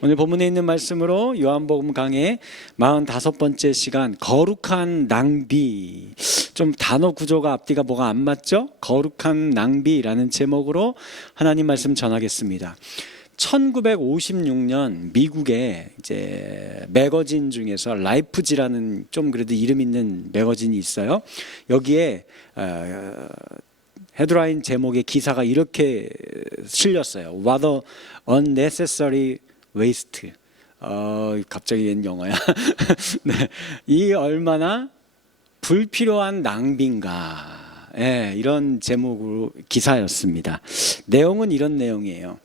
오늘 본문에 있는 말씀으로 요한복음 강의 45번째 시간, 거룩한 낭비. 좀 단어 구조가 앞뒤가 뭐가 안 맞죠? 거룩한 낭비라는 제목으로 하나님 말씀 전하겠습니다. 1956년 미국의 이제 매거진 중에서 라이프지라는 좀 그래도 이름 있는 매거진이 있어요. 여기에 헤드라인 제목의 기사가 이렇게 실렸어요. What a unnecessary waste. 갑자기 옛 영어야. 네, 이 얼마나 불필요한 낭비인가. 네, 이런 제목으로 기사였습니다. 내용은 이런 내용이에요.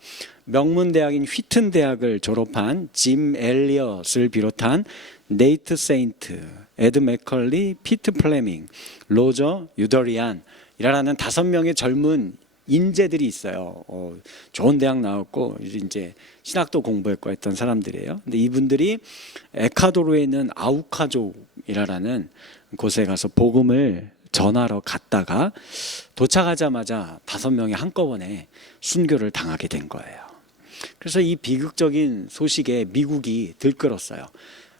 명문대학인 휘튼 대학을 졸업한 짐 엘리엇을 비롯한 네이트 세인트, 에드 맥컬리, 피트 플레밍, 로저 유더리안 이라는 5명의 젊은 인재들이 있어요. 좋은 대학 나왔고 이제 신학도 공부했고 했던 사람들이에요. 근데 이분들이 에콰도르에 있는 아우카족이라는 곳에 가서 복음을 전하러 갔다가 도착하자마자 5명이 한꺼번에 순교를 당하게 된 거예요. 그래서 이 비극적인 소식에 미국이 들끓었어요.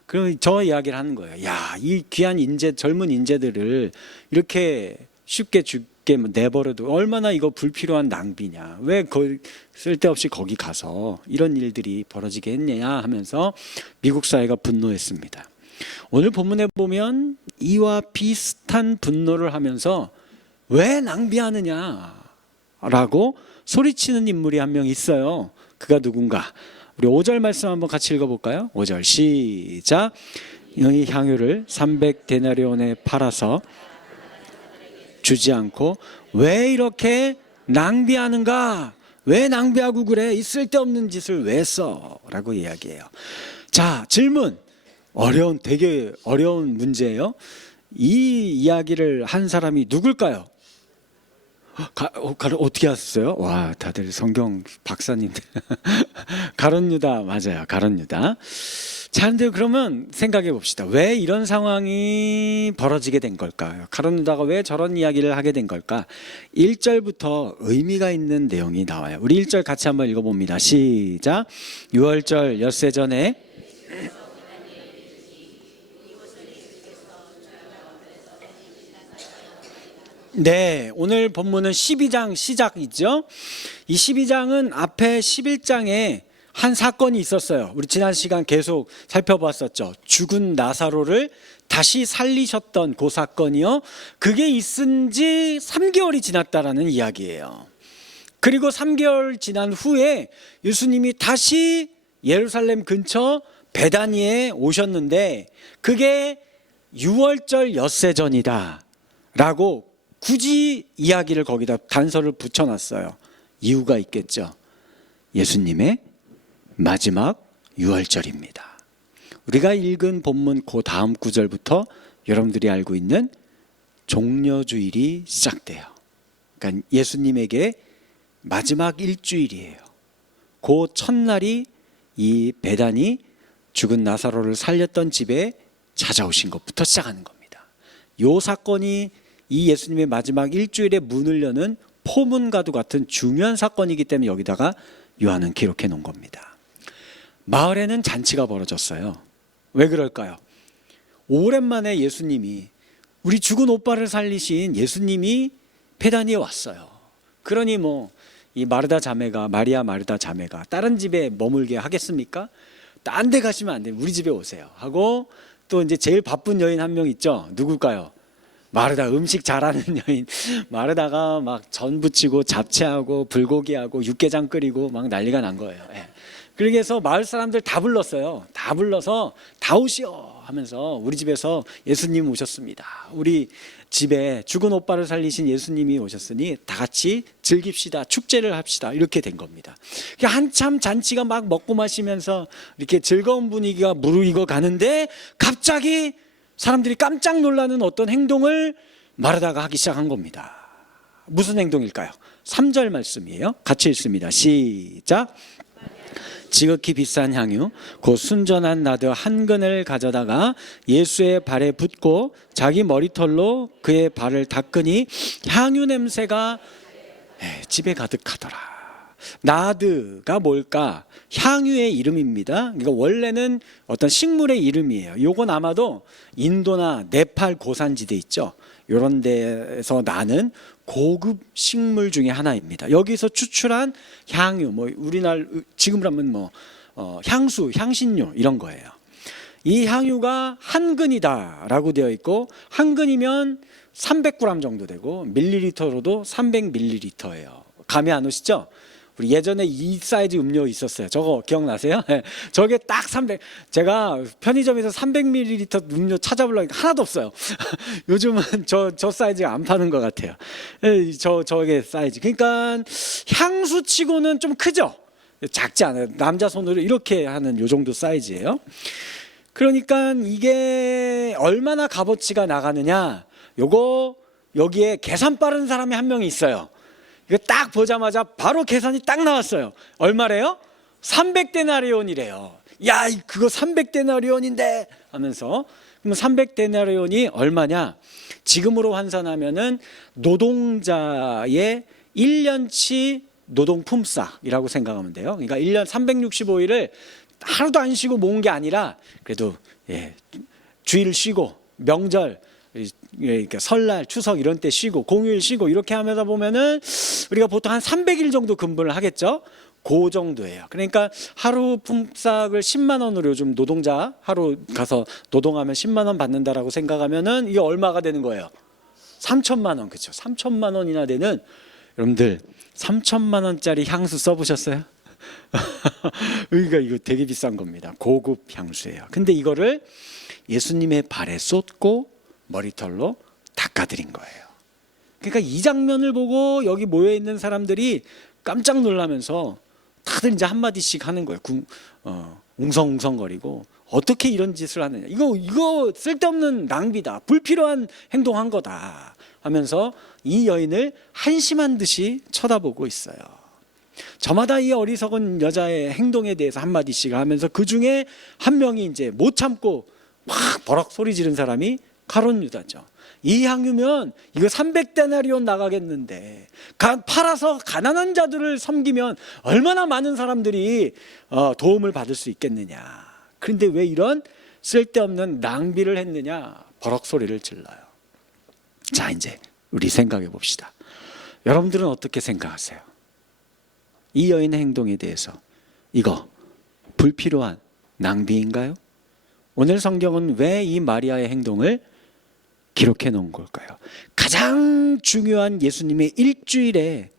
그럼 저 이야기를 하는 거예요. 야, 이 귀한 인재, 젊은 인재들을 이렇게 쉽게 죽게 내버려도 얼마나 이거 불필요한 낭비냐. 왜 쓸데없이 거기 가서 이런 일들이 벌어지게 했냐 하면서 미국 사회가 분노했습니다. 오늘 본문에 보면 이와 비슷한 분노를 하면서 왜 낭비하느냐 라고 소리치는 인물이 한 명 있어요. 그가 누군가? 우리 5절 말씀 한번 같이 읽어볼까요? 5절 시작. 이 향유를 300데나리온에 팔아서 주지 않고 왜 이렇게 낭비하는가? 왜 낭비하고 그래? 이 쓸데없는 짓을 왜 써? 라고 이야기해요. 자, 질문. 되게 어려운 문제예요. 이 이야기를 한 사람이 누굴까요? 어떻게 하셨어요? 와, 다들 성경 박사님들. 가룟 유다 맞아요. 가룟 유다. 자, 근데 그러면 생각해 봅시다. 왜 이런 상황이 벌어지게 된 걸까요? 가룟 유다가 왜 저런 이야기를 하게 된 걸까? 1절부터 의미가 있는 내용이 나와요. 우리 1절 같이 한번 읽어봅니다. 시작. 6월절 엿새 전에 네, 오늘 본문은 12장 시작이죠. 이 12장은 앞에 11장에 한 사건이 있었어요. 우리 지난 시간 계속 살펴봤었죠. 죽은 나사로를 다시 살리셨던 그 사건이요. 그게 있은 지 3개월이 지났다라는 이야기예요. 그리고 3개월 지난 후에 예수님이 다시 예루살렘 근처 베다니에 오셨는데 그게 6월절 엿새 전이다 라고 굳이 이야기를 거기다 단서를 붙여놨어요. 이유가 있겠죠. 예수님의 마지막 유월절입니다. 우리가 읽은 본문 그 다음 구절부터 여러분들이 알고 있는 종려주일이 시작돼요. 그러니까 예수님에게 마지막 일주일이에요. 그 첫날이 이 베다니 죽은 나사로를 살렸던 집에 찾아오신 것부터 시작하는 겁니다. 이 사건이 이 예수님의 마지막 일주일의 문을 여는 포문과도 같은 중요한 사건이기 때문에 여기다가 요한은 기록해 놓은 겁니다. 마을에는 잔치가 벌어졌어요. 왜 그럴까요? 오랜만에 예수님이, 우리 죽은 오빠를 살리신 예수님이 베다니에 왔어요. 그러니 이 마리아 마르다 자매가 다른 집에 머물게 하겠습니까? 딴 데 가시면 안 돼요. 우리 집에 오세요 하고, 또 이제 제일 바쁜 여인 한 명 있죠. 누굴까요? 마르다, 음식 잘하는 여인. 마르다가 막 전 부치고 잡채하고 불고기하고 육개장 끓이고 막 난리가 난 거예요. 예. 그래서 마을 사람들 다 불렀어요. 다 불러서 다 오시오 하면서 우리 집에서 예수님 오셨습니다. 우리 집에 죽은 오빠를 살리신 예수님이 오셨으니 다 같이 즐깁시다. 축제를 합시다. 이렇게 된 겁니다. 한참 잔치가 막 먹고 마시면서 이렇게 즐거운 분위기가 무르익어 가는데 갑자기 사람들이 깜짝 놀라는 어떤 행동을 마르다가 하기 시작한 겁니다. 무슨 행동일까요? 3절 말씀이에요. 같이 읽습니다. 시작. 지극히 비싼 향유 곧 순전한 나드 한 근을 가져다가 예수의 발에 붓고 자기 머리털로 그의 발을 닦으니 향유 냄새가 집에 가득하더라. 나드가 뭘까? 향유의 이름입니다. 그러니까 원래는 어떤 식물의 이름이에요. 요건 아마도 인도나 네팔 고산지대 있죠. 이런 데서 나는 고급 식물 중에 하나입니다. 여기서 추출한 향유, 뭐 우리나라 지금으로 하면 향수, 향신료 이런 거예요. 이 향유가 한 근이다라고 되어 있고, 한 근이면 300g 정도 되고 밀리리터로도 300ml예요. 감이 안 오시죠? 우리 예전에 이 사이즈 음료 있었어요. 저거 기억나세요? 저게 딱 300. 제가 편의점에서 300ml 음료 찾아보려니까 하나도 없어요. 요즘은 저 사이즈가 안 파는 것 같아요. 저게 사이즈. 그러니까 향수치고는 좀 크죠. 작지 않아요. 남자 손으로 이렇게 하는 요 정도 사이즈예요. 그러니까 이게 얼마나 값어치가 나가느냐? 요거 여기에 계산 빠른 사람이 한 명이 있어요. 이거 딱 보자마자 바로 계산이 딱 나왔어요. 얼마래요? 300데나리온이래요. 야, 그거 300데나리온인데 하면서, 그럼 300데나리온이 얼마냐? 지금으로 환산하면은 노동자의 1년치 노동 품삯이라고 생각하면 돼요. 그러니까 1년 365일을 하루도 안 쉬고 모은 게 아니라, 그래도 주일 쉬고 명절, 그러니까 설날, 추석 이런 때 쉬고 공휴일 쉬고 이렇게 하면서 보면은 우리가 보통 한 300일 정도 근무를 하겠죠. 그 정도예요. 그러니까 하루 품삯을 10만 원으로 요즘 노동자 하루 가서 노동하면 10만 원 받는다라고 생각하면은 이게 얼마가 되는 거예요? 3천만 원. 그렇죠. 3천만 원이나 되는, 여러분들 3천만 원짜리 향수 써보셨어요? 그러니까 이거 되게 비싼 겁니다. 고급 향수예요. 근데 이거를 예수님의 발에 쏟고 머리털로 닦아드린 거예요. 그러니까 이 장면을 보고 여기 모여 있는 사람들이 깜짝 놀라면서 다들 이제 한마디씩 하는 거예요. 웅성웅성거리고, 어떻게 이런 짓을 하느냐, 이거 쓸데없는 낭비다, 불필요한 행동한 거다 하면서 이 여인을 한심한 듯이 쳐다보고 있어요. 저마다 이 어리석은 여자의 행동에 대해서 한마디씩 하면서 그 중에 한 명이 이제 못 참고 막 버럭 소리 지른 사람이 가룟 유다죠. 이 향유면 이거 300데나리온 나가겠는데, 팔아서 가난한 자들을 섬기면 얼마나 많은 사람들이 도움을 받을 수 있겠느냐. 그런데 왜 이런 쓸데없는 낭비를 했느냐, 버럭 소리를 질러요. 자, 이제 우리 생각해 봅시다. 여러분들은 어떻게 생각하세요? 이 여인의 행동에 대해서 이거 불필요한 낭비인가요? 오늘 성경은 왜 이 마리아의 행동을 기록해 놓은 걸까요? 가장 중요한 예수님의 일주일의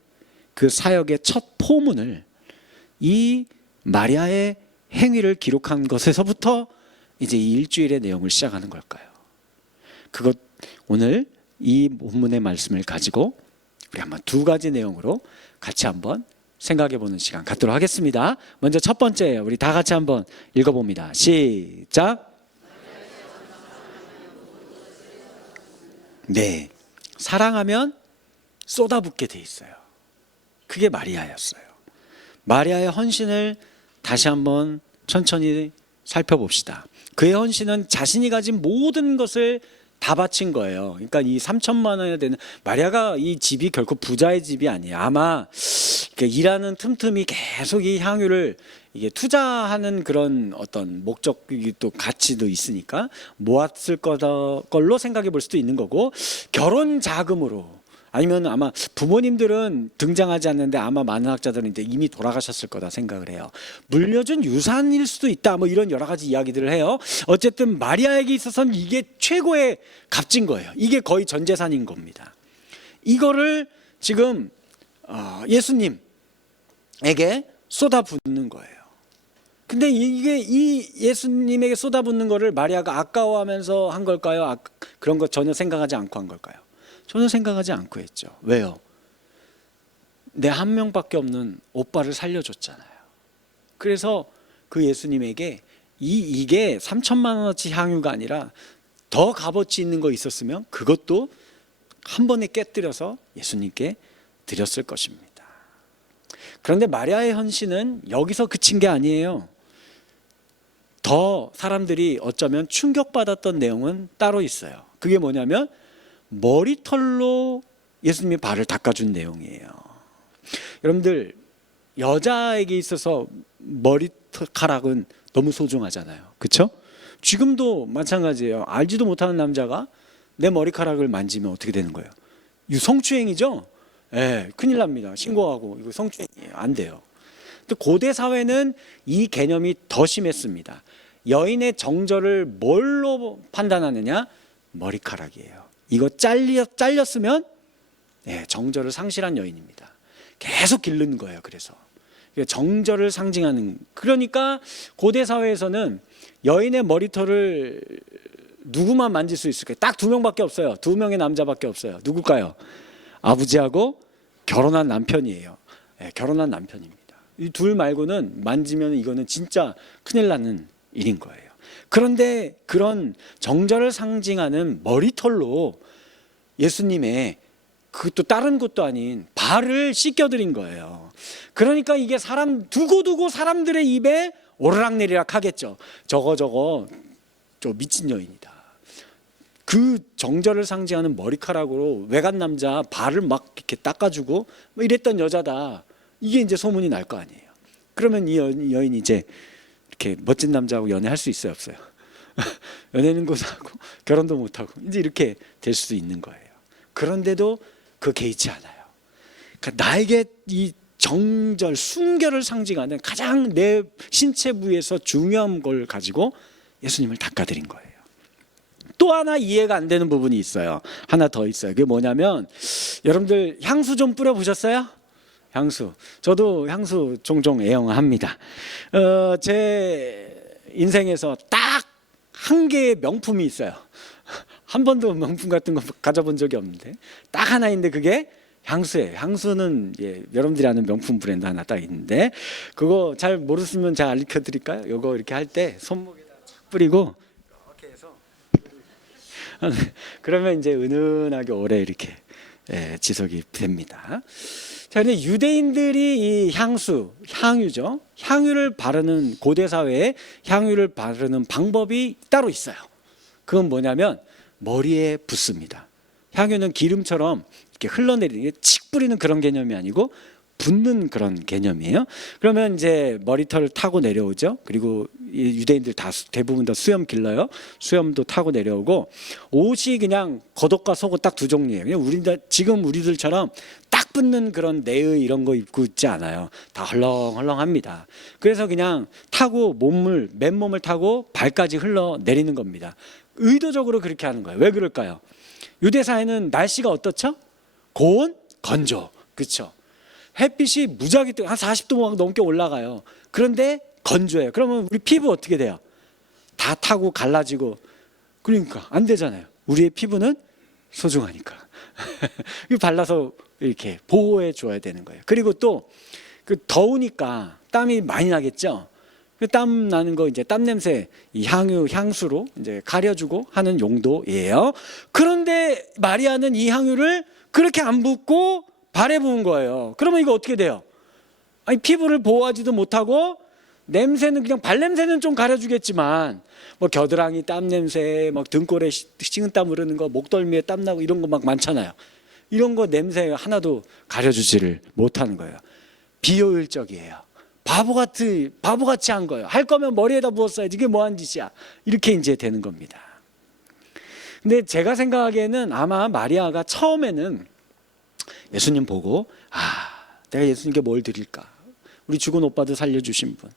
그 사역의 첫 포문을 이 마리아의 행위를 기록한 것에서부터 이제 이 일주일의 내용을 시작하는 걸까요? 그것, 오늘 이 본문의 말씀을 가지고 우리 한번 두 가지 내용으로 같이 한번 생각해 보는 시간 갖도록 하겠습니다. 먼저 첫 번째, 우리 다 같이 한번 읽어봅니다. 시작. 네, 사랑하면 쏟아붓게 돼 있어요. 그게 마리아였어요. 마리아의 헌신을 다시 한번 천천히 살펴봅시다. 그의 헌신은 자신이 가진 모든 것을 다 바친 거예요. 그러니까 이 3천만 원이 되는, 마리아가 이 집이 결코 부자의 집이 아니에요. 아마 일하는 틈틈이 계속 이 향유를 이게 투자하는 그런 어떤 목적이 또 가치도 있으니까 모았을 걸로 생각해 볼 수도 있는 거고, 결혼 자금으로, 아니면 아마 부모님들은 등장하지 않는데 아마 많은 학자들은 이제 이미 돌아가셨을 거다 생각을 해요. 물려준 유산일 수도 있다, 뭐 이런 여러 가지 이야기들을 해요. 어쨌든 마리아에게 있어서는 이게 최고의 값진 거예요. 이게 거의 전 재산인 겁니다. 이거를 지금 예수님에게 쏟아붓는 거예요. 근데 이게 이 예수님에게 쏟아붓는 거를 마리아가 아까워하면서 한 걸까요? 그런 거 전혀 생각하지 않고 한 걸까요? 전혀 생각하지 않고 했죠. 왜요? 내 한 명밖에 없는 오빠를 살려줬잖아요. 그래서 그 예수님에게 이게 3천만 원어치 향유가 아니라 더 값어치 있는 거 있었으면 그것도 한 번에 깨뜨려서 예수님께 드렸을 것입니다. 그런데 마리아의 헌신은 여기서 그친 게 아니에요. 더 사람들이 어쩌면 충격받았던 내용은 따로 있어요. 그게 뭐냐면 머리털로 예수님의 발을 닦아준 내용이에요. 여러분들, 여자에게 있어서 머리카락은 너무 소중하잖아요. 그렇죠? 지금도 마찬가지예요. 알지도 못하는 남자가 내 머리카락을 만지면 어떻게 되는 거예요? 이거 성추행이죠? 예, 큰일 납니다. 신고하고 이거 성추행이에요. 안 돼요. 근데 고대 사회는 이 개념이 더 심했습니다. 여인의 정절을 뭘로 판단하느냐? 머리카락이에요. 이거 잘렸으면 정절을 상실한 여인입니다. 계속 기르는 거예요. 그래서 정절을 상징하는, 그러니까 고대 사회에서는 여인의 머리털을 누구만 만질 수 있을까요? 딱 2명밖에 없어요. 2명의 남자밖에 없어요. 누굴까요? 아버지하고 결혼한 남편이에요. 결혼한 남편입니다. 이 둘 말고는 만지면 이거는 진짜 큰일 나는 일인 거예요. 그런데 그런 정절을 상징하는 머리털로 예수님의 그것도 다른 것도 아닌 발을 씻겨드린 거예요. 그러니까 이게 두고두고 사람들의 입에 오르락내리락 하겠죠. 저거 저 미친 여인이다. 그 정절을 상징하는 머리카락으로 외간 남자 발을 막 이렇게 닦아주고 뭐 이랬던 여자다. 이게 이제 소문이 날 거 아니에요. 그러면 이 여인이 이제 이렇게 멋진 남자하고 연애할 수 있어요, 없어요? 연애는 못하고 결혼도 못하고 이제 이렇게 될 수도 있는 거예요. 그런데도 그 개의치 않아요. 그러니까 나에게 이 정절, 순결을 상징하는 가장 내 신체 부위에서 중요한 걸 가지고 예수님을 닦아드린 거예요. 또 하나 이해가 안 되는 부분이 있어요. 하나 더 있어요. 그게 뭐냐면, 여러분들 향수 좀 뿌려보셨어요? 향수. 저도 향수 종종 애용합니다. 제 인생에서 딱 한 개의 명품이 있어요. 한 번도 명품 같은 거 가져본 적이 없는데 딱 하나 있는데 그게 향수예요. 향수는 여러분들이 아는 명품 브랜드 하나 딱 있는데, 그거 잘 모르시면 제가 알려 드릴까요? 이거 이렇게 할 때 손목에다 착 뿌리고 이렇게 해서 그러면 이제 은은하게 오래 이렇게 지속이 됩니다. 자, 근데 유대인들이 이 향유죠. 향유를 바르는, 고대 사회에 향유를 바르는 방법이 따로 있어요. 그건 뭐냐면 머리에 붓습니다. 향유는 기름처럼 이렇게 흘러내리는, 게 칙 뿌리는 그런 개념이 아니고 붓는 그런 개념이에요. 그러면 이제 머리털을 타고 내려오죠. 그리고 유대인들 대부분 다 수염 길러요. 수염도 타고 내려오고, 옷이 그냥 겉옷과 속옷 딱 두 종류예요. 그냥 지금 우리들처럼 딱 붙는 그런 내의 이런 거 입고 있지 않아요. 다 헐렁헐렁합니다. 그래서 그냥 타고 맨몸을 타고 발까지 흘러내리는 겁니다. 의도적으로 그렇게 하는 거예요. 왜 그럴까요? 유대 사회는 날씨가 어떻죠? 고온, 건조. 그렇죠? 햇빛이 무지하게 한 40도 넘게 올라가요. 그런데 건조해요. 그러면 우리 피부 어떻게 돼요? 다 타고 갈라지고, 그러니까 안 되잖아요. 우리의 피부는 소중하니까 이거 발라서 이렇게 보호해 줘야 되는 거예요. 그리고 또 그 더우니까 땀이 많이 나겠죠. 그 땀 나는 거 이제 땀 냄새 이 향수로 이제 가려주고 하는 용도예요. 그런데 마리아는 이 향유를 그렇게 안 붓고 발에 부은 거예요. 그러면 이거 어떻게 돼요? 아니, 피부를 보호하지도 못하고, 냄새는 그냥 발 냄새는 좀 가려주겠지만 뭐 겨드랑이 땀 냄새, 막 등골에 식은땀 흐르는 거, 목덜미에 땀 나고 이런 거 막 많잖아요. 이런 거 냄새 하나도 가려주지를 못하는 거예요. 비효율적이에요. 바보같이 한 거예요. 할 거면 머리에다 부었어야지. 이게 뭐한 짓이야. 이렇게 이제 되는 겁니다. 근데 제가 생각하기에는 아마 마리아가 처음에는 예수님 보고, 내가 예수님께 뭘 드릴까? 우리 죽은 오빠도 살려주신 분,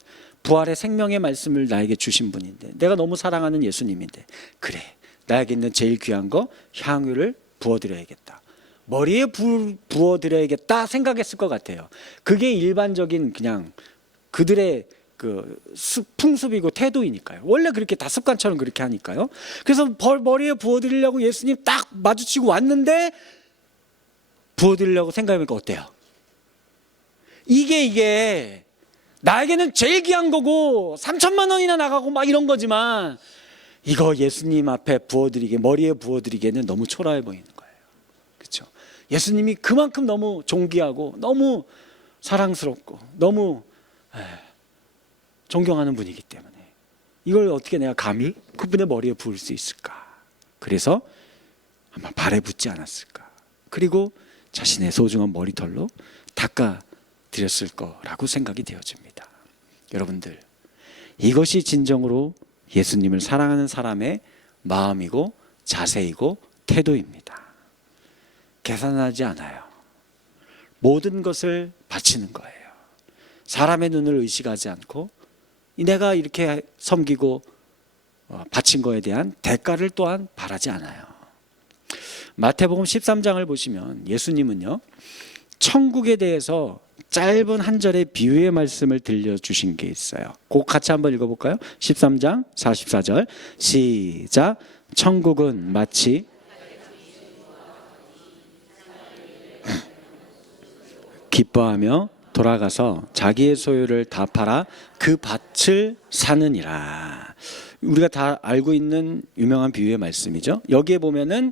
부활의 생명의 말씀을 나에게 주신 분인데, 내가 너무 사랑하는 예수님인데, 그래, 나에게 있는 제일 귀한 거 향유를 부어드려야겠다. 머리에 부어드려야겠다 생각했을 것 같아요. 그게 일반적인 그냥 그들의 그 풍습이고 태도이니까요. 원래 그렇게 다 습관처럼 그렇게 하니까요. 그래서 머리에 부어드리려고 예수님 딱 마주치고 왔는데, 부어드리려고 생각해보니까 어때요? 이게 나에게는 제일 귀한 거고 3천만 원이나 나가고 막 이런 거지만, 이거 예수님 앞에 머리에 부어드리기에는 너무 초라해 보이는 거예요. 그렇죠? 예수님이 그만큼 너무 존귀하고 너무 사랑스럽고 너무 존경하는 분이기 때문에 이걸 어떻게 내가 감히 그분의 머리에 부을 수 있을까? 그래서 아마 발에 붓지 않았을까? 그리고 자신의 소중한 머리털로 닦아 드렸을 거라고 생각이 되어집니다. 여러분들, 이것이 진정으로 예수님을 사랑하는 사람의 마음이고 자세이고 태도입니다. 계산하지 않아요. 모든 것을 바치는 거예요. 사람의 눈을 의식하지 않고 내가 이렇게 섬기고 바친 거에 대한 대가를 또한 바라지 않아요. 마태복음 13장을 보시면 예수님은요, 천국에 대해서 짧은 한 절의 비유의 말씀을 들려주신 게 있어요. 꼭 같이 한번 읽어볼까요? 13장 44절 시작. 천국은 마치 기뻐하며 돌아가서 자기의 소유를 다 팔아 그 밭을 사느니라. 우리가 다 알고 있는 유명한 비유의 말씀이죠. 여기에 보면은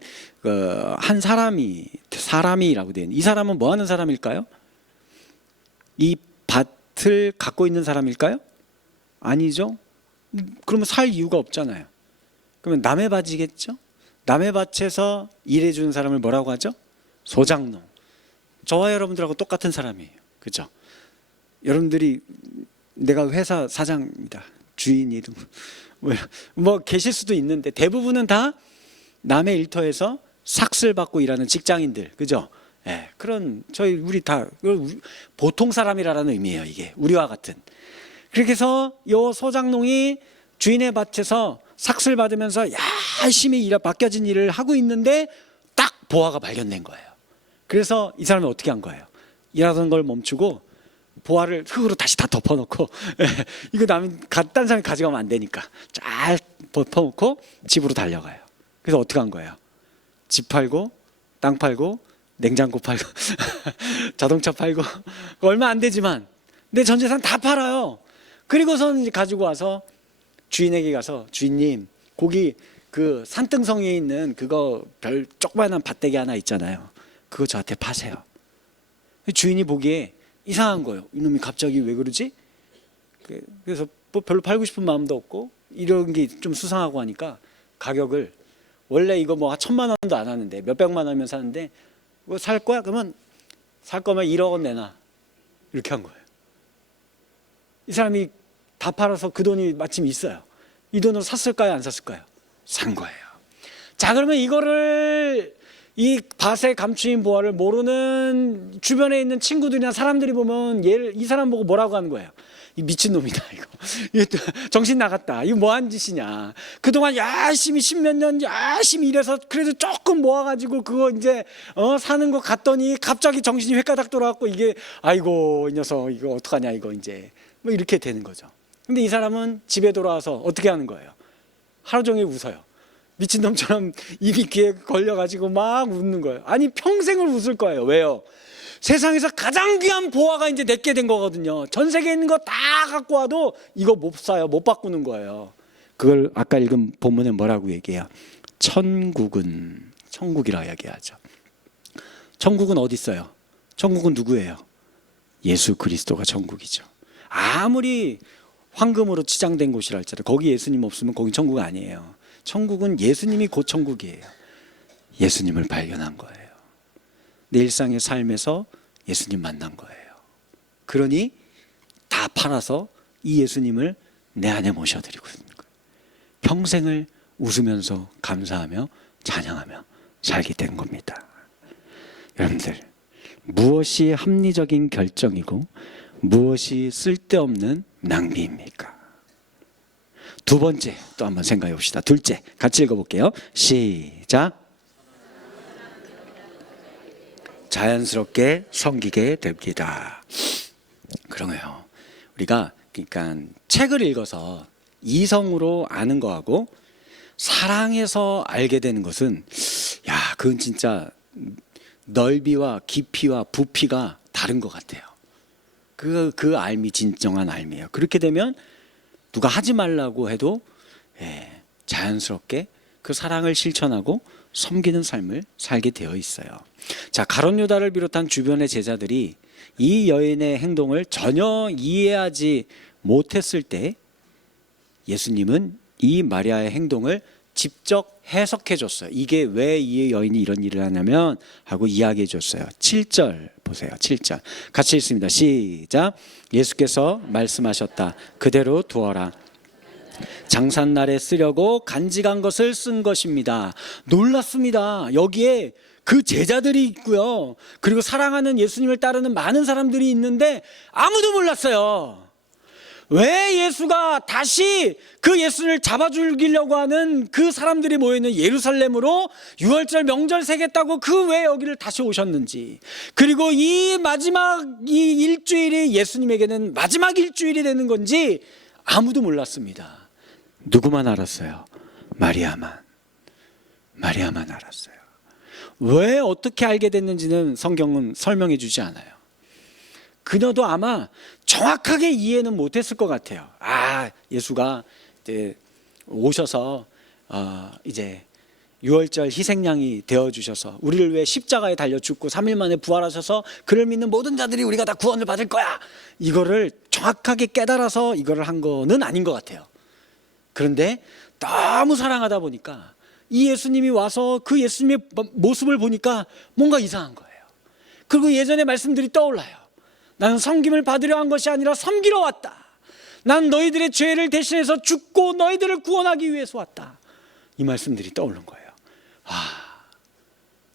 한 사람이라고 되어 있는, 이 사람은 뭐 하는 사람일까요? 이 밭을 갖고 있는 사람일까요? 아니죠. 그러면 살 이유가 없잖아요. 그러면 남의 밭이겠죠. 남의 밭에서 일해주는 사람을 뭐라고 하죠? 소장농. 저와 여러분들하고 똑같은 사람이에요. 그죠? 여러분들이 내가 회사 사장입니다, 주인이든 뭐 계실 수도 있는데 대부분은 다 남의 일터에서 삭슬 받고 일하는 직장인들, 그죠? 예, 그런 우리 다 보통 사람이라는 의미예요. 이게 우리와 같은. 그렇게 해서 요 소장농이 주인의 밭에서 삭슬 받으면서 열심히 맡겨진 일을 하고 있는데 딱 보화가 발견된 거예요. 그래서 이 사람이 어떻게 한 거예요? 일하던 걸 멈추고 보화를 흙으로 다시 다 덮어놓고 이거 딴 사람이 가져가면 안 되니까 잘 덮어놓고 집으로 달려가요. 그래서 어떻게 한 거예요? 집 팔고 땅 팔고 냉장고 팔고 자동차 팔고 얼마 안 되지만 내 전 재산 다 팔아요. 그리고선 이제 가지고 와서 주인에게 가서, 주인님, 거기 그 산등성에 있는 그거 별 조그만한 밭대기 하나 있잖아요. 그거 저한테 파세요. 주인이 보기에 이상한 거예요. 이놈이 갑자기 왜 그러지? 그래서 뭐 별로 팔고 싶은 마음도 없고 이런 게 좀 수상하고 하니까 가격을, 원래 이거 뭐 1,000만 원도 안 하는데 몇백만 원이면 사는데 뭐 살 거야? 그러면 살 거면 1억 원 내놔. 이렇게 한 거예요. 이 사람이 다 팔아서 그 돈이 마침 있어요. 이 돈으로 샀을까요? 안 샀을까요? 산 거예요. 자, 그러면 이거를, 이 밭에 감추인 보화를 모르는 주변에 있는 친구들이나 사람들이 보면 이 사람 보고 뭐라고 하는 거예요? 이 미친놈이다, 이거 정신 나갔다, 이거 뭐한 짓이냐, 그동안 열심히 10몇 년 열심히 일해서 그래도 조금 모아가지고 그거 이제 사는 거 갔더니 갑자기 정신이 횟가닥 돌아갖고 이게, 아이고 이 녀석 이거 어떡하냐, 이거 이제 뭐 이렇게 되는 거죠. 근데 이 사람은 집에 돌아와서 어떻게 하는 거예요? 하루 종일 웃어요. 미친놈처럼 입이 귀에 걸려가지고 막 웃는 거예요. 아니, 평생을 웃을 거예요. 왜요? 세상에서 가장 귀한 보화가 이제 내게 된 거거든요. 전 세계에 있는 거 다 갖고 와도 이거 못 사요. 못 바꾸는 거예요. 그걸 아까 읽은 본문에 뭐라고 얘기해요? 천국이라 얘기하죠. 천국은 어디 있어요? 천국은 누구예요? 예수 그리스도가 천국이죠. 아무리 황금으로 치장된 곳이라 할지라도 거기 예수님 없으면 거기 천국 아니에요. 천국은 예수님이 곧 천국이에요. 예수님을 발견한 거예요. 내 일상의 삶에서 예수님 만난 거예요. 그러니 다 팔아서 이 예수님을 내 안에 모셔드리고 있는 거예요. 평생을 웃으면서 감사하며 찬양하며 살게 된 겁니다. 여러분들, 무엇이 합리적인 결정이고 무엇이 쓸데없는 낭비입니까? 두 번째 또 한번 생각해 봅시다. 둘째, 같이 읽어볼게요. 시작. 자연스럽게 섬기게 됩니다. 그러네요. 우리가 그러니까 책을 읽어서 이성으로 아는 거하고 사랑해서 알게 되는 것은, 그건 진짜 넓이와 깊이와 부피가 다른 것 같아요. 그 알미 진정한 알미예요. 그렇게 되면 누가 하지 말라고 해도 자연스럽게 그 사랑을 실천하고 섬기는 삶을 살게 되어 있어요. 자, 가룟 유다를 비롯한 주변의 제자들이 이 여인의 행동을 전혀 이해하지 못했을 때 예수님은 이 마리아의 행동을 직접 해석해 줬어요. 이게 왜 이 여인이 이런 일을 하냐면 하고 이야기해 줬어요. 7절 보세요. 7절 같이 읽습니다. 시작. 예수께서 말씀하셨다. 그대로 두어라. 장산날에 쓰려고 간직한 것을 쓴 것입니다. 놀랐습니다. 여기에 그 제자들이 있고요. 그리고 사랑하는 예수님을 따르는 많은 사람들이 있는데 아무도 몰랐어요. 왜 예수가 다시 그 예수를 잡아 죽이려고 하는 그 사람들이 모여있는 예루살렘으로 6월절 명절 새겠다고 그 왜 여기를 다시 오셨는지, 그리고 이 마지막 이 일주일이 예수님에게는 마지막 일주일이 되는 건지 아무도 몰랐습니다. 누구만 알았어요? 마리아만 알았어요. 왜 어떻게 알게 됐는지는 성경은 설명해 주지 않아요. 그녀도 아마 정확하게 이해는 못했을 것 같아요. 예수가 이제 오셔서 이제 6월절 희생양이 되어주셔서 우리를 위해 십자가에 달려 죽고 3일 만에 부활하셔서 그를 믿는 모든 자들이 우리가 다 구원을 받을 거야. 이거를 정확하게 깨달아서 이거를 한 거는 아닌 것 같아요. 그런데 너무 사랑하다 보니까 이 예수님이 와서 그 예수님의 모습을 보니까 뭔가 이상한 거예요. 그리고 예전의 말씀들이 떠올라요. 나는 섬김을 받으려 한 것이 아니라 섬기러 왔다. 난 너희들의 죄를 대신해서 죽고 너희들을 구원하기 위해서 왔다. 이 말씀들이 떠오른 거예요.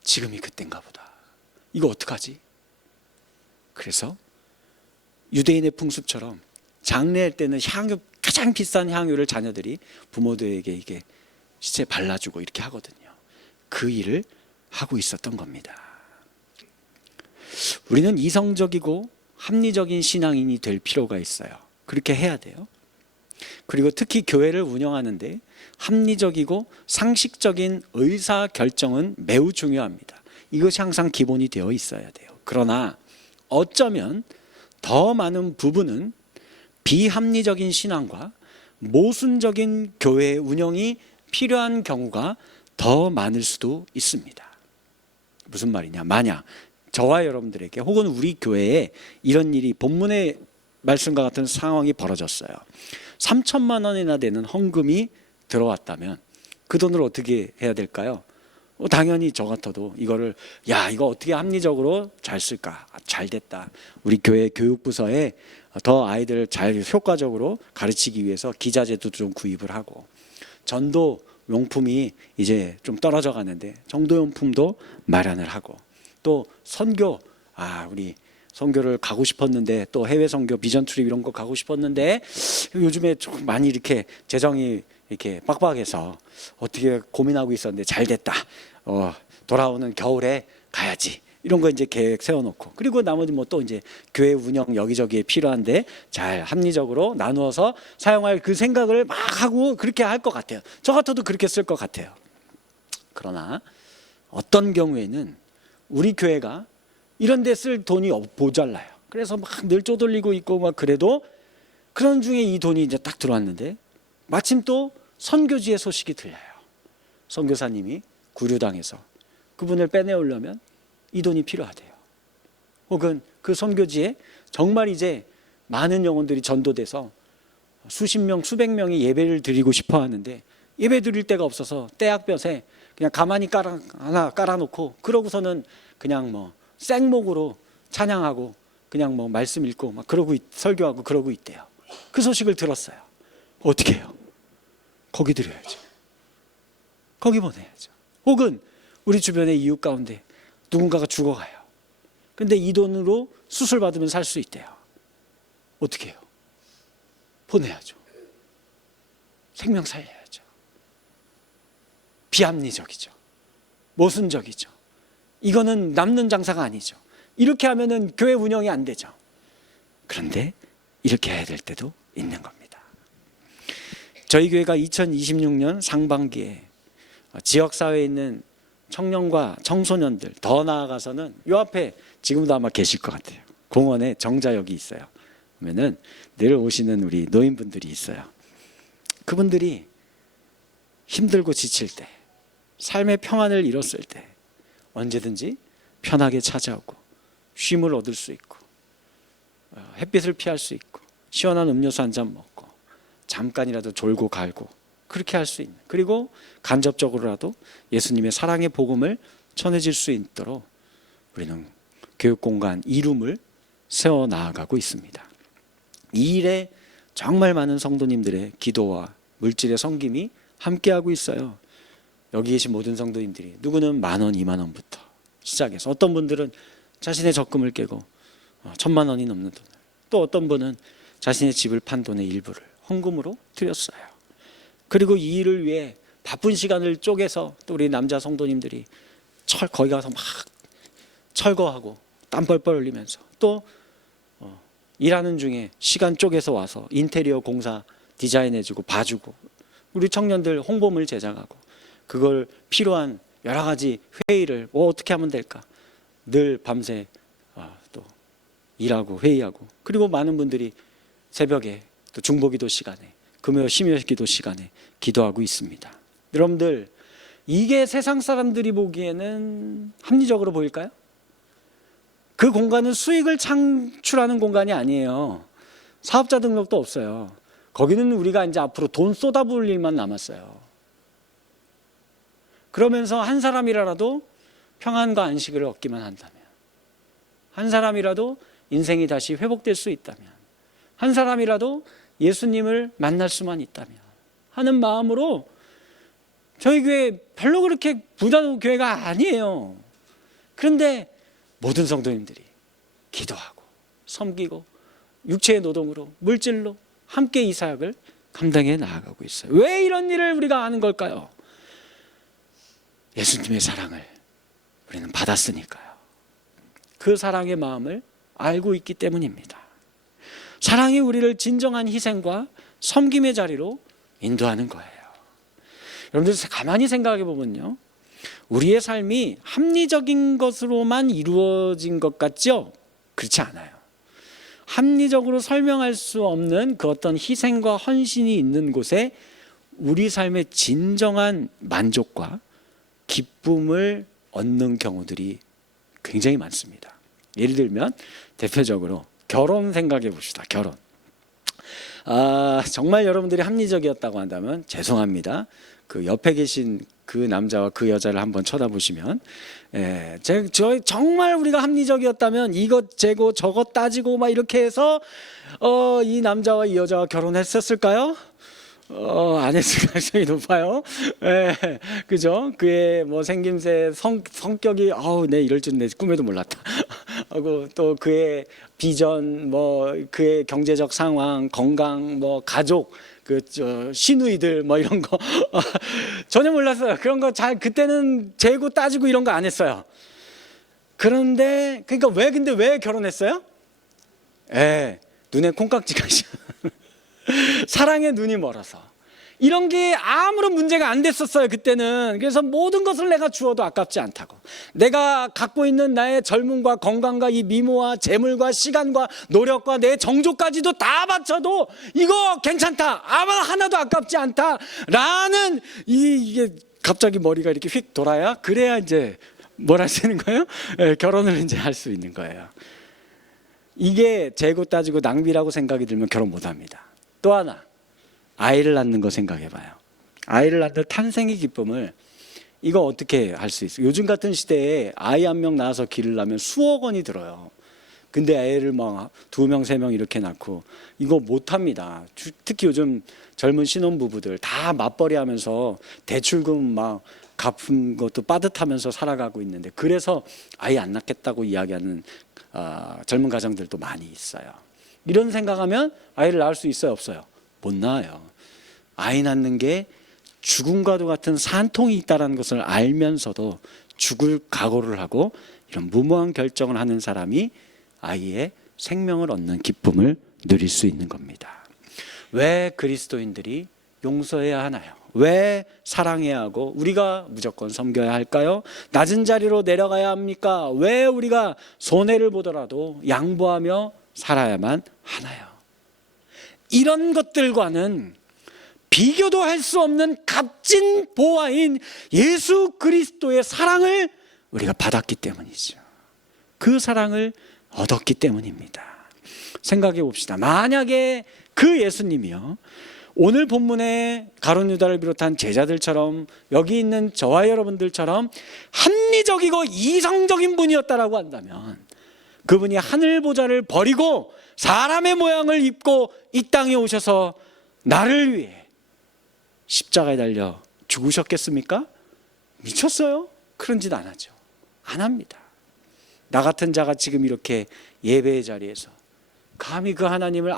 지금이 그때인가 보다. 이거 어떡하지? 그래서 유대인의 풍습처럼 장례할 때는 향유, 가장 비싼 향유를 자녀들이 부모들에게 이게 시체에 발라주고 이렇게 하거든요. 그 일을 하고 있었던 겁니다. 우리는 이성적이고 합리적인 신앙인이 될 필요가 있어요. 그렇게 해야 돼요. 그리고 특히 교회를 운영하는데 합리적이고 상식적인 의사 결정은 매우 중요합니다. 이것이 항상 기본이 되어 있어야 돼요. 그러나 어쩌면 더 많은 부분은 비합리적인 신앙과 모순적인 교회 운영이 필요한 경우가 더 많을 수도 있습니다. 무슨 말이냐? 만약 저와 여러분들에게 혹은 우리 교회에 이런 일이 본문의 말씀과 같은 상황이 벌어졌어요. 3천만 원이나 되는 헌금이 들어왔다면 그 돈을 어떻게 해야 될까요? 당연히 저 같아도 이거를 이거 어떻게 합리적으로 잘 쓸까? 잘 됐다. 우리 교회 교육부서에 더 아이들을 잘 효과적으로 가르치기 위해서 기자재도 좀 구입을 하고, 전도 용품이 이제 좀 떨어져 가는데 전도용품도 마련을 하고, 또 선교, 우리 선교를 가고 싶었는데 또 해외 선교 비전 트립 이런 거 가고 싶었는데 요즘에 좀 많이 이렇게 재정이 이렇게 빡빡해서 어떻게 고민하고 있었는데 잘 됐다. 돌아오는 겨울에 가야지. 이런 거 이제 계획 세워놓고, 그리고 나머지 뭐 또 이제 교회 운영 여기저기에 필요한데 잘 합리적으로 나누어서 사용할 그 생각을 막 하고 그렇게 할 것 같아요. 저 같아도 그렇게 쓸 것 같아요. 그러나 어떤 경우에는 우리 교회가 이런 데 쓸 돈이 모자라요. 그래서 막 늘 쪼들리고 있고 막 그래도 그런 중에 이 돈이 이제 딱 들어왔는데 마침 또 선교지의 소식이 들려요. 선교사님이 구류당해서 그분을 빼내오려면 이 돈이 필요하대요. 혹은 그 선교지에 정말 이제 많은 영혼들이 전도돼서 수십 명, 수백 명이 예배를 드리고 싶어 하는데 예배 드릴 데가 없어서 떼약볕에 그냥 가만히 하나 깔아놓고 그러고서는 그냥 뭐 생목으로 찬양하고 그냥 뭐 말씀 읽고 막 그러고 설교하고 그러고 있대요. 그 소식을 들었어요. 어떻게 해요? 거기 드려야죠. 거기 보내야죠. 혹은 우리 주변의 이웃 가운데 누군가가 죽어가요. 근데 이 돈으로 수술 받으면 살 수 있대요. 어떻게 해요? 보내야죠. 생명 살려야죠. 비합리적이죠. 모순적이죠. 이거는 남는 장사가 아니죠. 이렇게 하면은 교회 운영이 안 되죠. 그런데 이렇게 해야 될 때도 있는 겁니다. 저희 교회가 2026년 상반기에 지역사회에 있는 청년과 청소년들, 더 나아가서는 요 앞에 지금도 아마 계실 것 같아요. 공원에 정자역이 있어요. 그러면은 늘 오시는 우리 노인분들이 있어요. 그분들이 힘들고 지칠 때, 삶의 평안을 잃었을 때 언제든지 편하게 찾아오고 쉼을 얻을 수 있고 햇빛을 피할 수 있고 시원한 음료수 한 잔 먹고 잠깐이라도 졸고 갈고 그렇게 할 수 있는, 그리고 간접적으로라도 예수님의 사랑의 복음을 전해질 수 있도록 우리는 교육공간 이룸을 세워 나아가고 있습니다. 이 일에 정말 많은 성도님들의 기도와 물질의 섬김이 함께하고 있어요. 여기 계신 모든 성도님들이, 누구는 10,000원, 20,000원부터 시작해서, 어떤 분들은 자신의 적금을 깨고 1,000,000원이 넘는 돈을, 또 어떤 분은 자신의 집을 판 돈의 일부를 헌금으로 드렸어요. 그리고 이 일을 위해 바쁜 시간을 쪼개서 또 우리 남자 성도님들이 거기 가서 막 철거하고 땀 뻘뻘 흘리면서, 또 일하는 중에 시간 쪼개서 와서 인테리어 공사 디자인해주고 봐주고, 우리 청년들 홍보물 제작하고, 그걸 필요한 여러 가지 회의를 어떻게 하면 될까, 늘 밤새 또 일하고 회의하고, 그리고 많은 분들이 새벽에 또 중보기도 시간에, 금요 심야기도 시간에 기도하고 있습니다. 여러분들, 이게 세상 사람들이 보기에는 합리적으로 보일까요? 그 공간은 수익을 창출하는 공간이 아니에요. 사업자 등록도 없어요. 거기는 우리가 이제 앞으로 돈 쏟아부을 일만 남았어요. 그러면서 한 사람이라도 평안과 안식을 얻기만 한다면, 한 사람이라도 인생이 다시 회복될 수 있다면, 한 사람이라도 예수님을 만날 수만 있다면 하는 마음으로, 저희 교회 별로 그렇게 부자도 교회가 아니에요. 그런데 모든 성도님들이 기도하고 섬기고 육체의 노동으로, 물질로 함께 이 사역을 감당해 나아가고 있어요. 왜 이런 일을 우리가 하는 걸까요? 예수님의 사랑을 우리는 받았으니까요. 그 사랑의 마음을 알고 있기 때문입니다. 사랑이 우리를 진정한 희생과 섬김의 자리로 인도하는 거예요. 여러분들 가만히 생각해 보면요, 우리의 삶이 합리적인 것으로만 이루어진 것 같죠? 그렇지 않아요. 합리적으로 설명할 수 없는 그 어떤 희생과 헌신이 있는 곳에 우리 삶의 진정한 만족과 기쁨을 얻는 경우들이 굉장히 많습니다. 예를 들면 대표적으로 결혼 생각해 봅시다. 결혼. 정말 여러분들이 합리적이었다고 한다면 죄송합니다. 그 옆에 계신 그 남자와 그 여자를 한번 쳐다보시면, 정말 우리가 합리적이었다면 이것 재고 저것 따지고 막 이렇게 해서 이 남자와 이 여자와 결혼했었을까요? 안 했을 가능성이 높아요. 그죠? 그의 뭐 생김새, 성격이, 내 이럴 줄 내 꿈에도 몰랐다. 하고, 또 그의 비전, 뭐 그의 경제적 상황, 건강, 뭐 가족, 시누이들 뭐 이런 거 전혀 몰랐어요. 그런 거 그때는 재고 따지고 이런 거 안 했어요. 그런데 그러니까 근데 왜 결혼했어요? 눈에 콩깍지가 사랑에 눈이 멀어서. 이런 게 아무런 문제가 안 됐었어요, 그때는. 그래서 모든 것을 내가 주어도 아깝지 않다고, 내가 갖고 있는 나의 젊음과 건강과 이 미모와 재물과 시간과 노력과 내 정조까지도 다 바쳐도 이거 괜찮다, 아마 하나도 아깝지 않다 라는, 이게 갑자기 머리가 이렇게 휙 돌아야, 그래야 이제 뭘 할 수 있는 거예요? 결혼을 이제 할 수 있는 거예요. 이게 재고 따지고 낭비라고 생각이 들면 결혼 못 합니다. 또 하나, 아이를 낳는 거 생각해 봐요. 아이를 낳는 탄생의 기쁨을, 이거 어떻게 할 수 있어요? 요즘 같은 시대에 아이 한 명 낳아서 기르려면 수억 원이 들어요. 근데 애를 막 2명, 3명 이렇게 낳고 이거 못 합니다. 특히 요즘 젊은 신혼부부들 다 맞벌이 하면서 대출금 막 갚은 것도 빠듯하면서 살아가고 있는데, 그래서 아이 안 낳겠다고 이야기하는 젊은 가정들도 많이 있어요. 이런 생각하면 아이를 낳을 수 있어요, 없어요? 못 낳아요. 아이 낳는 게 죽음과도 같은 산통이 있다는 것을 알면서도 죽을 각오를 하고 이런 무모한 결정을 하는 사람이 아이의 생명을 얻는 기쁨을 누릴 수 있는 겁니다. 왜 그리스도인들이 용서해야 하나요? 왜 사랑해야 하고 우리가 무조건 섬겨야 할까요? 낮은 자리로 내려가야 합니까? 왜 우리가 손해를 보더라도 양보하며 살아야만 하나요? 이런 것들과는 비교도 할 수 없는 값진 보화인 예수 그리스도의 사랑을 우리가 받았기 때문이죠. 그 사랑을 얻었기 때문입니다. 생각해 봅시다. 만약에 그 예수님이요, 오늘 본문의 가룟 유다를 비롯한 제자들처럼 여기 있는 저와 여러분들처럼 합리적이고 이성적인 분이었다라고 한다면 그분이 하늘 보좌를 버리고 사람의 모양을 입고 이 땅에 오셔서 나를 위해 십자가에 달려 죽으셨겠습니까? 미쳤어요? 그런 짓 안 하죠. 안 합니다. 나 같은 자가 지금 이렇게 예배의 자리에서 감히 그 하나님을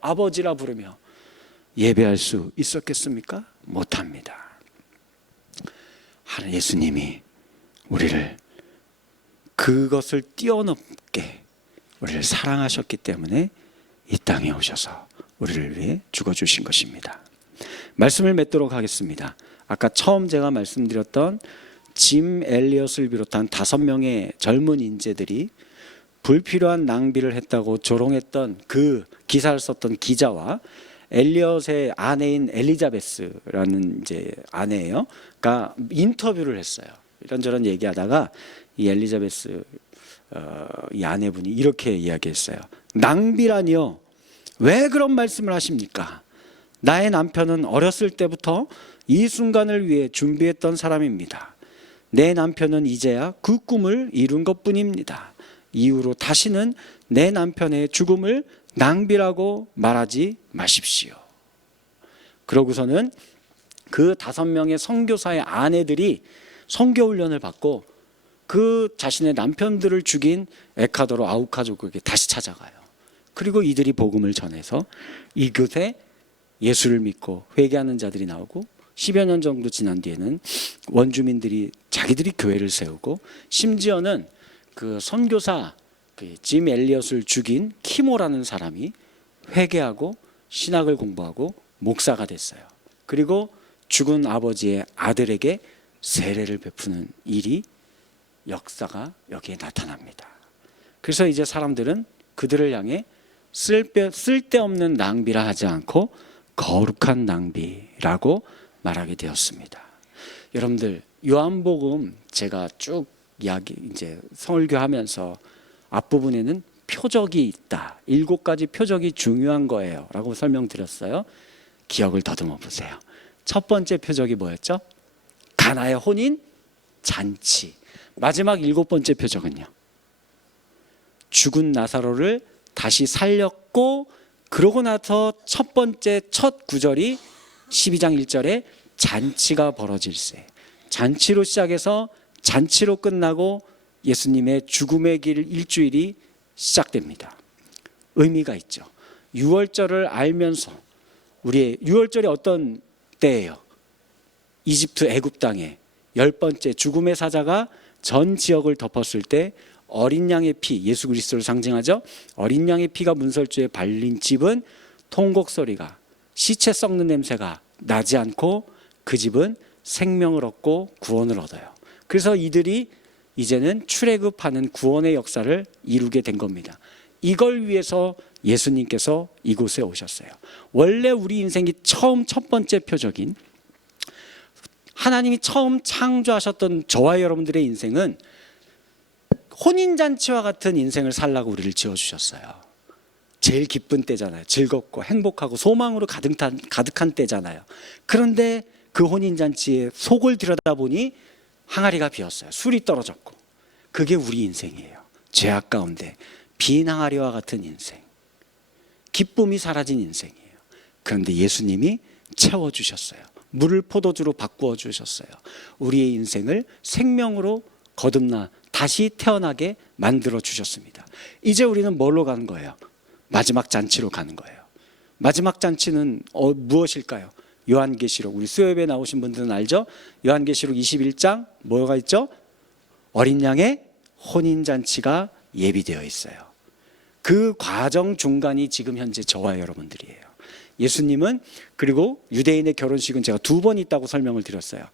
아버지라 부르며 예배할 수 있었겠습니까? 못합니다. 하나님 예수님이 우리를 그것을 뛰어넘게 우리를 사랑하셨기 때문에 이 땅에 오셔서 우리를 위해 죽어주신 것입니다. 말씀을 맺도록 하겠습니다. 아까 처음 제가 말씀드렸던 짐 엘리엇을 비롯한 5명의 젊은 인재들이 불필요한 낭비를 했다고 조롱했던 그 기사를 썼던 기자와 엘리엇의 아내인 엘리자베스라는 이제 아내예요. 가 인터뷰를 했어요. 이런저런 얘기하다가 이 엘리자베스 이 아내분이 이렇게 이야기했어요. 낭비라니요? 왜 그런 말씀을 하십니까? 나의 남편은 어렸을 때부터 이 순간을 위해 준비했던 사람입니다. 내 남편은 이제야 그 꿈을 이룬 것뿐입니다. 이후로 다시는 내 남편의 죽음을 낭비라고 말하지 마십시오. 그러고서는 그 5명의 선교사의 아내들이 선교 훈련을 받고 그 자신의 남편들을 죽인 에콰도르 아우카족에게 다시 찾아가요. 그리고 이들이 복음을 전해서 이곳에 예수를 믿고 회개하는 자들이 나오고 10여 년 정도 지난 뒤에는 원주민들이 자기들이 교회를 세우고 심지어는 그 선교사 짐 엘리엇을 죽인 키모라는 사람이 회개하고 신학을 공부하고 목사가 됐어요. 그리고 죽은 아버지의 아들에게 세례를 베푸는 일이 역사가 여기에 나타납니다. 그래서 이제 사람들은 그들을 향해 쓸데없는 낭비라 하지 않고 거룩한 낭비라고 말하게 되었습니다. 여러분들 요한복음 제가 쭉 이야기 이제 설교하면서 앞부분에는 표적이 있다. 7가지 표적이 중요한 거예요. 라고 설명드렸어요. 기억을 더듬어 보세요. 첫 번째 표적이 뭐였죠? 가나의 혼인 잔치. 마지막 7번째 표적은요. 죽은 나사로를 다시 살렸고 그러고 나서 첫 번째 첫 구절이 12장 1절에 잔치가 벌어질세. 잔치로 시작해서 잔치로 끝나고 예수님의 죽음의 길 일주일이 시작됩니다. 의미가 있죠. 유월절을 알면서 우리의 유월절이 어떤 때예요? 이집트 애굽 땅에 10번째 죽음의 사자가 전 지역을 덮었을 때 어린 양의 피, 예수 그리스도를 상징하죠. 어린 양의 피가 문설주에 발린 집은 통곡 소리가, 시체 썩는 냄새가 나지 않고 그 집은 생명을 얻고 구원을 얻어요. 그래서 이들이 이제는 출애굽하는 구원의 역사를 이루게 된 겁니다. 이걸 위해서 예수님께서 이곳에 오셨어요. 원래 우리 인생이 처음 첫 번째 표적인 하나님이 처음 창조하셨던 저와 여러분들의 인생은 혼인잔치와 같은 인생을 살라고 우리를 지어주셨어요. 제일 기쁜 때잖아요. 즐겁고 행복하고 소망으로 가득한 때잖아요. 그런데 그 혼인잔치에 속을 들여다보니 항아리가 비었어요. 술이 떨어졌고. 그게 우리 인생이에요. 죄악 가운데 빈 항아리와 같은 인생. 기쁨이 사라진 인생이에요. 그런데 예수님이 채워주셨어요. 물을 포도주로 바꾸어 주셨어요. 우리의 인생을 생명으로 거듭나 다시 태어나게 만들어 주셨습니다. 이제 우리는 뭘로 가는 거예요? 마지막 잔치로 가는 거예요. 마지막 잔치는 무엇일까요? 요한계시록, 우리 수요예배 나오신 분들은 알죠? 요한계시록 21장 뭐가 있죠? 어린 양의 혼인잔치가 예비되어 있어요. 그 과정 중간이 지금 현재 저와 여러분들이에요. 예수님은 그리고 유대인의 결혼식은 제가 2번 있다고 설명을 드렸어요.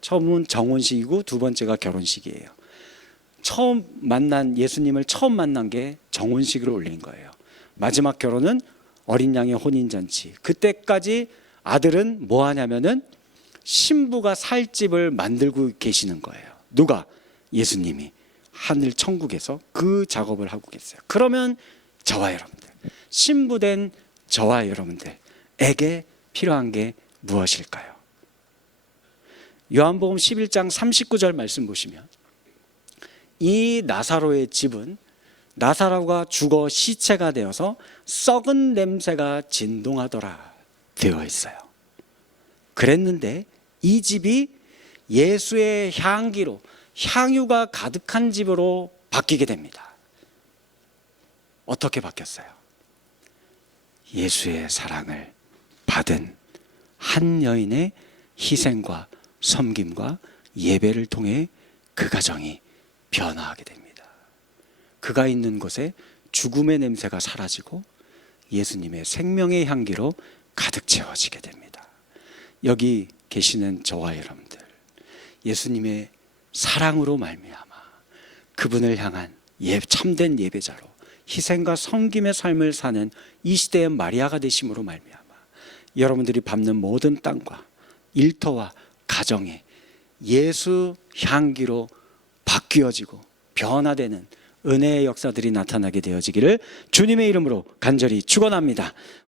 처음은 정혼식이고 2번째가 결혼식이에요. 처음 만난 예수님을 처음 만난 게 정혼식으로 올린 거예요. 마지막 결혼은 어린 양의 혼인잔치. 그때까지 아들은 뭐 하냐면은 신부가 살 집을 만들고 계시는 거예요. 누가? 예수님이 하늘 천국에서 그 작업을 하고 계세요. 그러면 저와 여러분들, 신부된 저와 여러분들에게 필요한 게 무엇일까요? 요한복음 11장 39절 말씀 보시면 이 나사로의 집은 나사로가 죽어 시체가 되어서 썩은 냄새가 진동하더라 되어 있어요. 그랬는데 이 집이 예수의 향기로 향유가 가득한 집으로 바뀌게 됩니다. 어떻게 바뀌었어요? 예수의 사랑을 받은 한 여인의 희생과 섬김과 예배를 통해 그 가정이 변화하게 됩니다. 그가 있는 곳에 죽음의 냄새가 사라지고 예수님의 생명의 향기로 가득 채워지게 됩니다. 여기 계시는 저와 여러분들, 예수님의 사랑으로 말미암아 그분을 향한 참된 예배자로 희생과 섬김의 삶을 사는 이 시대의 마리아가 되심으로 말미암아 여러분들이 밟는 모든 땅과 일터와 가정에 예수 향기로 바뀌어지고 변화되는 은혜의 역사들이 나타나게 되어지기를 주님의 이름으로 간절히 축원합니다.